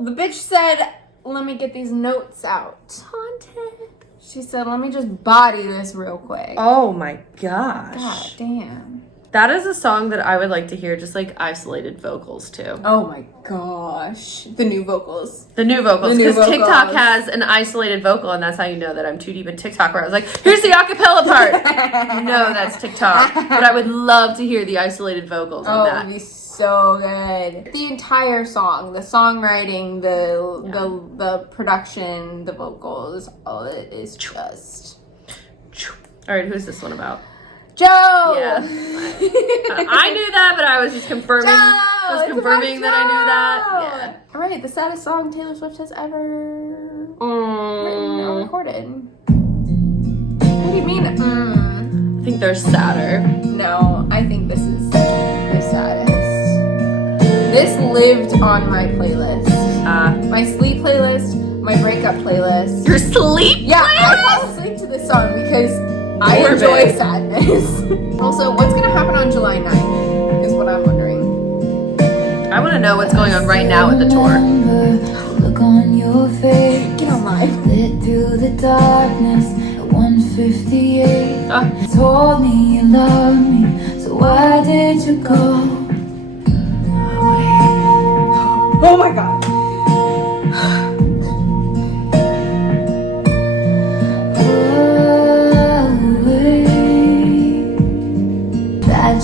The bitch said, let me get these notes out. Haunted. She said, let me just body this real quick. Oh my gosh. God damn. That is a song that I would like to hear, just like isolated vocals too. Oh my gosh. The new vocals. The new vocals, The new because TikTok vocals. has an isolated vocal, and that's how you know that I'm too deep in TikTok. Where I was like, "Here's the acapella part." No, that's TikTok. But I would love to hear the isolated vocals Oh, on it that. would be so good. The entire song, the songwriting, the production, the vocals, all of it is just... All right, who's this one about? Joe! Yeah, I knew that, but I was just confirming. Joe! I was It's confirming about that I knew that. Joe! Yeah. All right, the saddest song Taylor Swift has ever written or recorded. What do you mean? I think they're sadder. No, I think this is the saddest. This lived on my playlist. My sleep playlist, my breakup playlist. Your sleep? Yeah, I fall asleep to this song because I Morbid. enjoy sadness. Also, what's gonna happen on July 9th is what I'm wondering. I want to know what's going on right now with the tour. Look on your face. Get on live. Lit through the darkness at 1:58. Ah. Told me you loved me, so why did you go? Oh my god.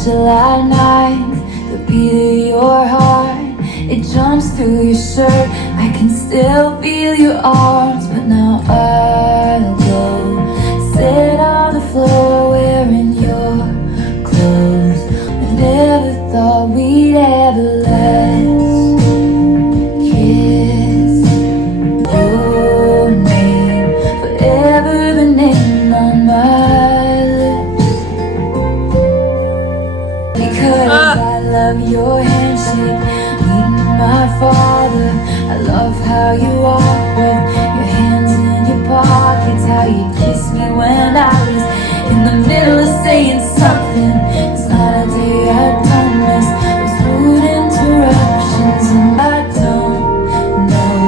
July night, the beat of your heart, it jumps through your shirt. I can still feel your arms, but now I'll go sit on the floor wearing your clothes. I never thought we'd ever last. Kiss your name, forever the name on my lips. Because I love your handshake, meeting my father. I love how you walk with your hands in your pockets, how you kiss me when I was in the middle of saying something. It's not a day I don't miss those rude interruptions, and I don't know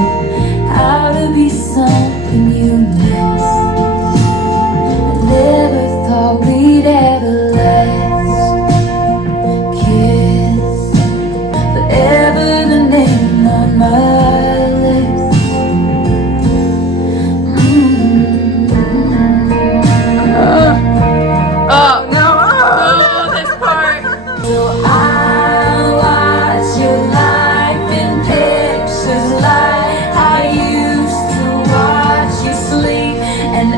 how to be something you miss. I never thought we'd ever last. Kiss forever the name on my lips. Oh no! Oh, this part. So I watch your life in pictures like I used to watch you sleep, and I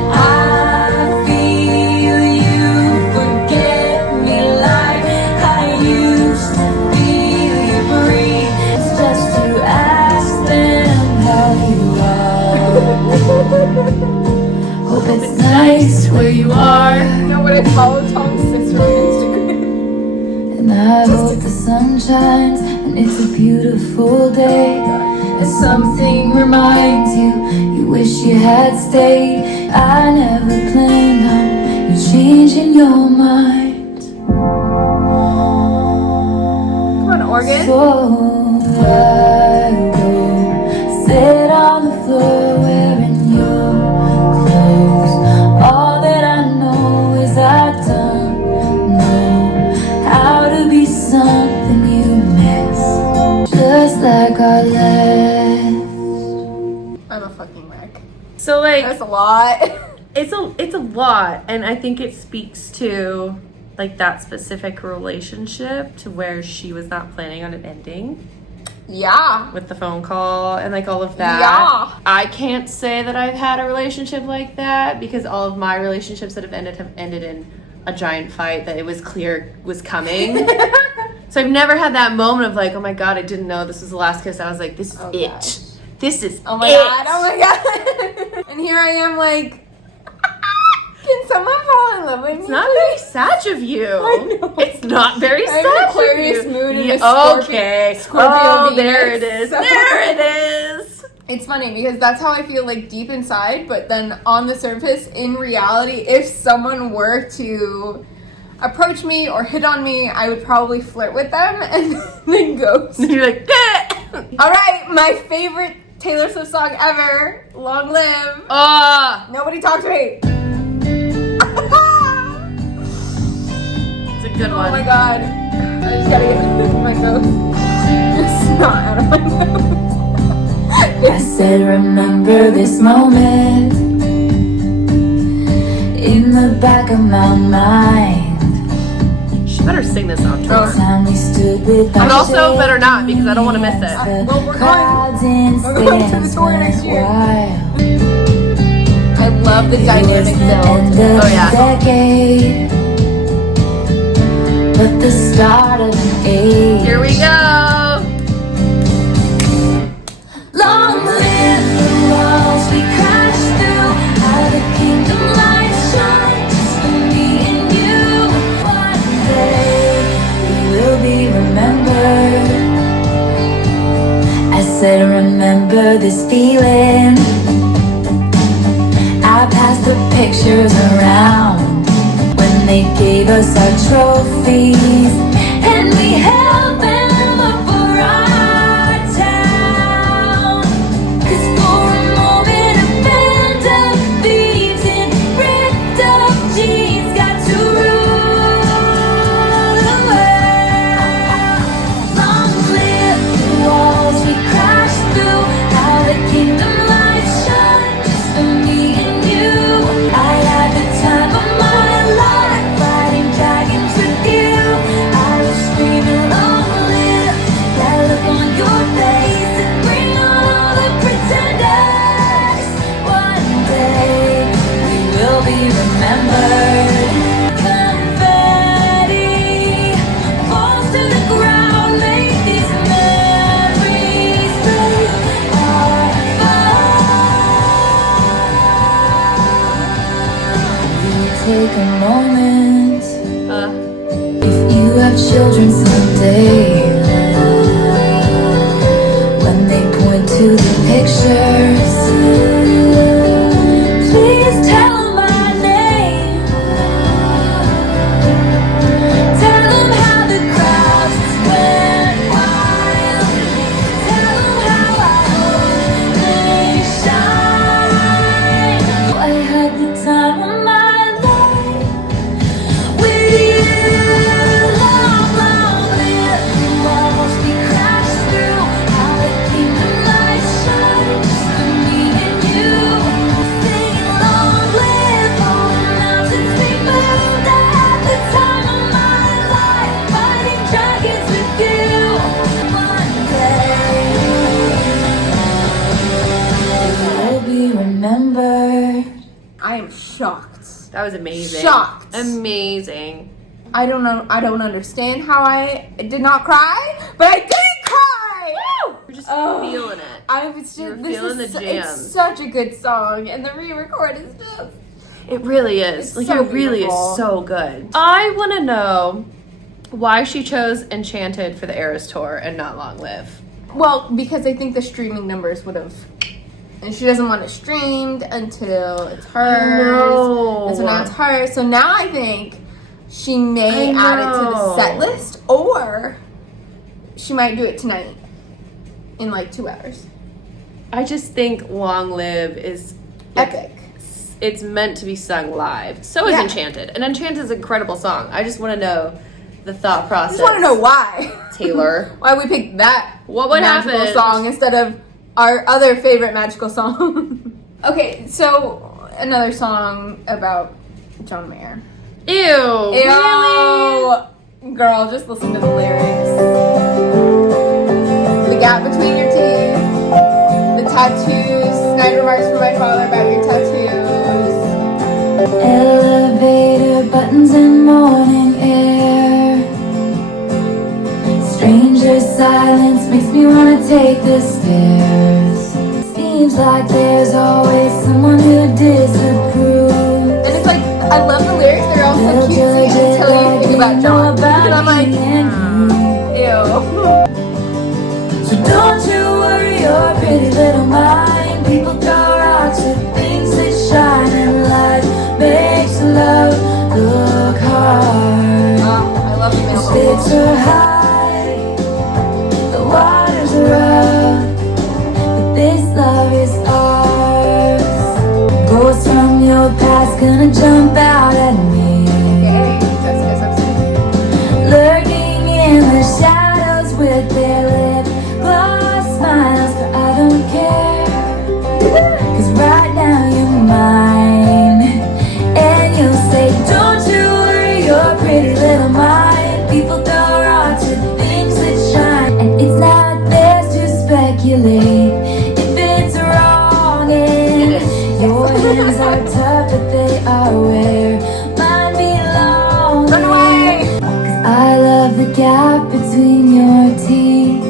feel you forget me like I used to feel you breathe. It's just to ask them how you are. Hope it's nice where you are. You know what? I follow Tom's sister on Instagram. And I hope the sun shines and it's a beautiful day, and something reminds you you wish you had stayed. I never planned on you changing your mind. Come on, organ. So I go sit on the floor wearing your clothes. All that I know is I don't know how to be something you miss, just like our last. I'm a fucking wreck. So like, That's a lot. it's a lot, and I think it speaks to like that specific relationship to where she was not planning on it ending Yeah. with the phone call and like all of that. Yeah. I can't say that I've had a relationship like that because all of my relationships that have ended in a giant fight that it was clear was coming. So I've never had that moment of like, oh my god, I didn't know this was the last kiss. I was like, this is Oh, it. gosh. This is Oh my it. god. Oh my god. And here I am like, can someone fall in love with me? It's not very sage of you. I know. It's not very I'm in sage Aquarius of you. mood and Yeah, a Scorpio- okay. Scorpio oh, there it Venus. is. There it is. It's funny because that's how I feel like deep inside, but then on the surface, in reality, if someone were to approach me or hit on me, I would probably flirt with them and then ghost. You're like, All right, my favorite Taylor Swift song ever, Long Live. Nobody talk to me. It's a good Oh one. my god. I just gotta get my nose. It's not out of my nose. I said, remember this moment in the back of my mind. She better sing this on tour. Oh. Time we stood with But also better not because I don't want to miss it. Well, we're Crowds in we're going to the stands tour next year. wild. I love the dynamic build. End of Oh, yeah. the decade, but the start of an age. Here we go. Long live the walls we crashed through, how the kingdom lights shine just for me and you. One day we will be remembered. I said, remember this feeling. I passed the pictures around when they gave us our trophies, and we held them up for our town. 'Cause for a moment a band of thieves in ripped up jeans got to rule the world. Long live the walls we crashed through, how the kingdom lights shine just for me and you. I had the time of my life fighting dragons with you. I to the pictures. Please tell them my name. Tell them how the crowds went wild. Tell them how I hope they shine. I had the time of my life with you. Long, long live the walls we crashed through. How they keep the light shine for me and you. Sing long live all the mountains we moved. I had the time of my life fighting dragons with you. One day you'll be remembered. I am shocked. That was amazing. Shocked. Amazing. I don't know. I don't understand how I did not cry, but I did cry. Woo! You're just Oh. feeling it. I was just. You're This feeling is the it's jams. such a good song, and the re-record is just. It really is. It's Like, so it really beautiful. is so good. I want to know why she chose Enchanted for the Eras Tour and not Long Live. Well, because I think the streaming numbers would have. And she doesn't want it streamed until it's hers. know. And so now it's hers. So now I think she may I add it to the know. set list, or she might do it tonight in like 2 hours. I just think Long Live is Epic. it's meant to be sung live. So is Yeah. Enchanted. And Enchanted is an incredible song. I just want to know the thought I process. just want to know why. Taylor. Why we picked that What would magical happen? song instead of our other favorite magical song. Okay, so another song about John Mayer. Ew. Ew. Really? Girl, just listen to the lyrics. The gap between your teeth, the tattoos, snide remarks from my father about your tattoos. Elevator buttons and morning air. Stranger silence makes me wanna take the stairs. Seems like there's always someone who disapproves. And it's like, I love the lyrics, they're all so cutesy until you think about John. And I'm like, ew. So don't you worry your pretty little mind. People throw rocks at things that shine, and life makes love look hard. I love the The middle stakes school. are high, the waters are rough, but this love is ours. Ghosts from your past gonna jump out at me, Okay, that's lurking in the shadows with their lip gloss smiles, but I don't care, 'cause right now you're mine. And you'll say, don't you worry your pretty little mind. People throw rocks at things that shine, and it's not theirs to speculate if it's wrong. And your hands are tough, but they are where mine belong. Run away! I love the gap between your teeth,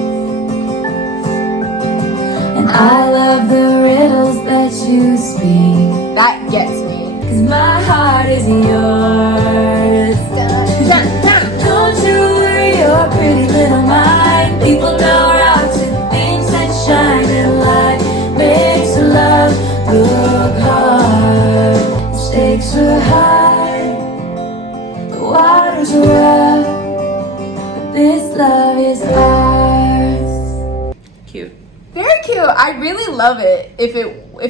and I love the riddles that you speak, That gets me. 'cause my heart is yours. Don't you worry your pretty little mind. People throw rocks at things that shine, and light makes love look hard. The stakes are high, the waters are rough, but this love is ours. Cute. Very cute. I really love it. If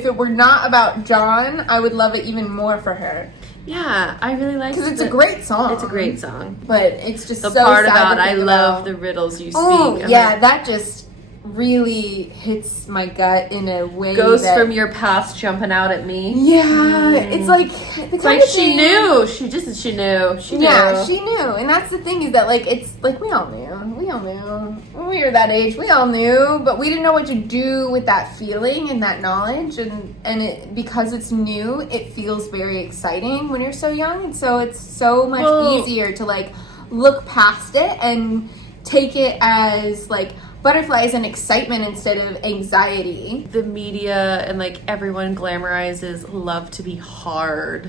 it were not about John, I would love it even more for her. Yeah, I really like it. Because it's a great song. It's a great song. But it's just The so part sad about to I think love about. the riddles you speak. Oh, I'm yeah, like, that just really hits my gut in a way ghosts that... from your past jumping out at me. Yeah, it's like the It's kind like of she thing- knew. She knew. She knew. Yeah, she knew, and that's the thing is that like it's like we all knew when we were that age. We all knew, but we didn't know what to do with that feeling and that knowledge, and it because it's new, it feels very exciting when you're so young, and so it's so much Well- easier to like look past it and take it as like butterflies and excitement instead of anxiety. The media and like everyone glamorizes love to be hard,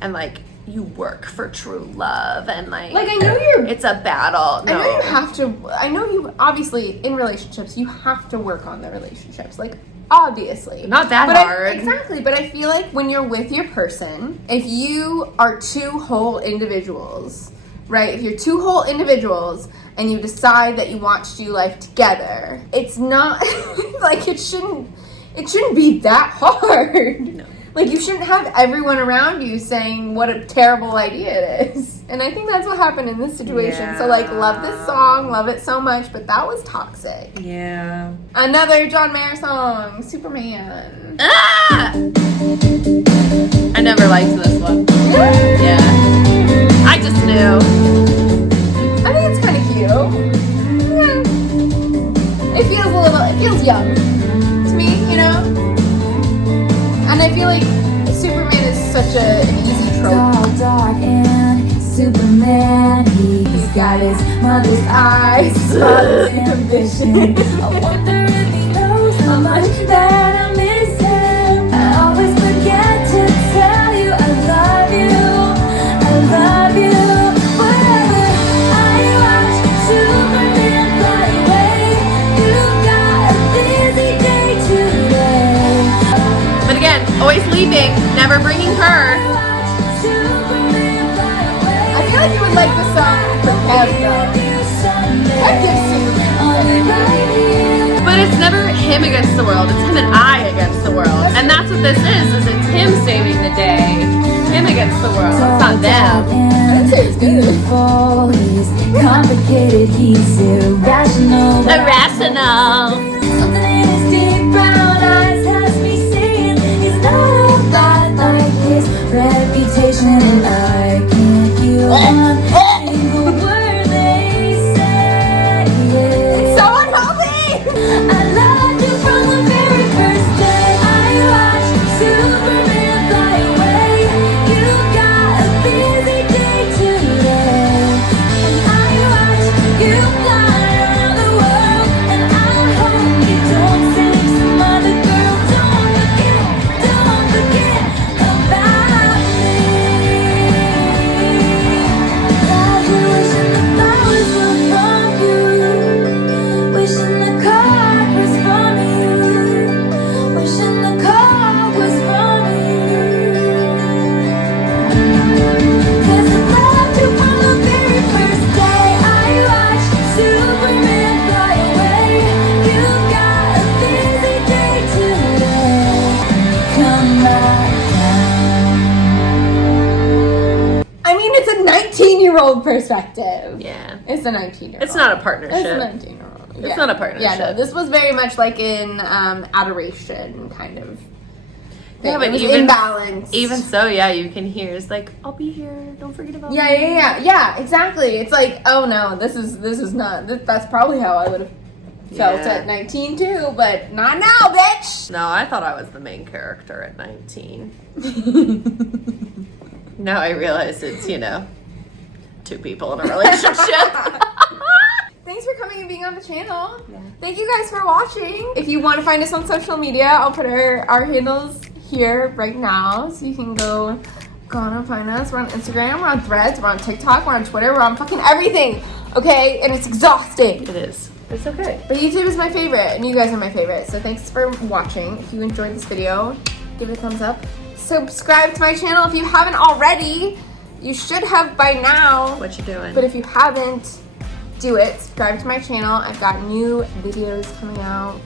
and like you work for true love and like I know you're. it's a battle. No. I know you have to. I know you obviously in relationships you have to work on the relationships. Like obviously, Not that but hard. Exactly, but I feel like when you're with your person, if you are two whole individuals, right? If you're two whole individuals and you decide that you want to do life together, it's not like it shouldn't be that hard. No. Like, you shouldn't have everyone around you saying what a terrible idea it is. And I think that's what happened in this situation. Yeah. So, like, love this song, love it so much, but that was toxic. Yeah. Another John Mayer song, Superman. Ah! I never liked this one. Yeah. I just knew. I think it's kind of cute. Yeah. It feels young to me, you know? And I feel like Superman is such an easy trope. Tall, dark, and Superman. He's got his mother's eyes, his father's ambition. I wonder if he knows how much that I miss him. I always forget to tell you I love you, Whenever I watch Superman fly away, you've got a busy day today. But again, always leaving, never bringing her. I feel like you would like this song for Kev, though. Kev gives Superman. But it's never him against the world, it's him and I against the world. And that's what this is it's him saving the day. Him against the world, it's not them. It's good. He's complicated, he's irrational. Irrational. Something in his deep brown eyes has me saying he's not a lot like his reputation, and I can't hear one single word they say. So unhealthy! I loved you from the very first day I watched Superman fly away. You got a busy day today, and I watched you fly around the world. And I hope you don't save some other girl. Don't forget about me. Now you're wishing the flowers were from you, wishing the card was from you, wishing the card was from you. 'Cause I loved you from the very first day I watched Superman fly away. You got a busy day today. Come back down. I mean, it's a 19-year-old perspective. Yeah. It's a 19-year-old. It's not a partnership. It's a 19-year-old. It's not a partnership. Yeah, no, this was very much like in adoration kind of thing. Yeah, but it was even- imbalanced. Even so, yeah, you can hear it's like, I'll be here, don't forget about me. Yeah, exactly. It's like, oh no, this is not. That's probably how I would have felt Yeah. at 19 too, but not now, bitch. No, I thought I was the main character at 19. Now I realize it's, two people in a relationship. Thanks for coming and being on the channel. Thank you guys for watching. If you want to find us on social media, I'll put our handles here right now, so you can go on and find us. We're on Instagram, we're on Threads, we're on TikTok, we're on Twitter, we're on fucking everything. Okay, and it's exhausting. It is. It's okay. But YouTube is my favorite, and you guys are my favorite. So thanks for watching. If you enjoyed this video, give it a thumbs up. Subscribe to my channel if you haven't already. You should have by now. What you doing? But if you haven't, do it. Subscribe to my channel. I've got new videos coming out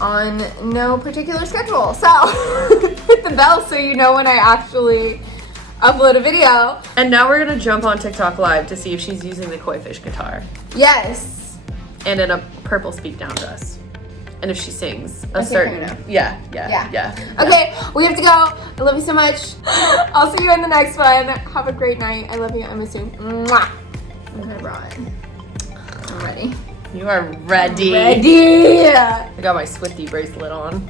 on no particular schedule. So hit the bell so you know when I actually upload a video. And now we're gonna jump on TikTok Live to see if she's using the koi fish guitar. Yes. And in a purple speak down dress. And if she sings a I think I certain know. yeah. Okay, we have to go. I love you so much. I'll see you in the next one. Have a great night. I love you. I miss you. Mwah. I'm gonna run. I'm ready. You are ready. Ready. I got my Swiftie bracelet on.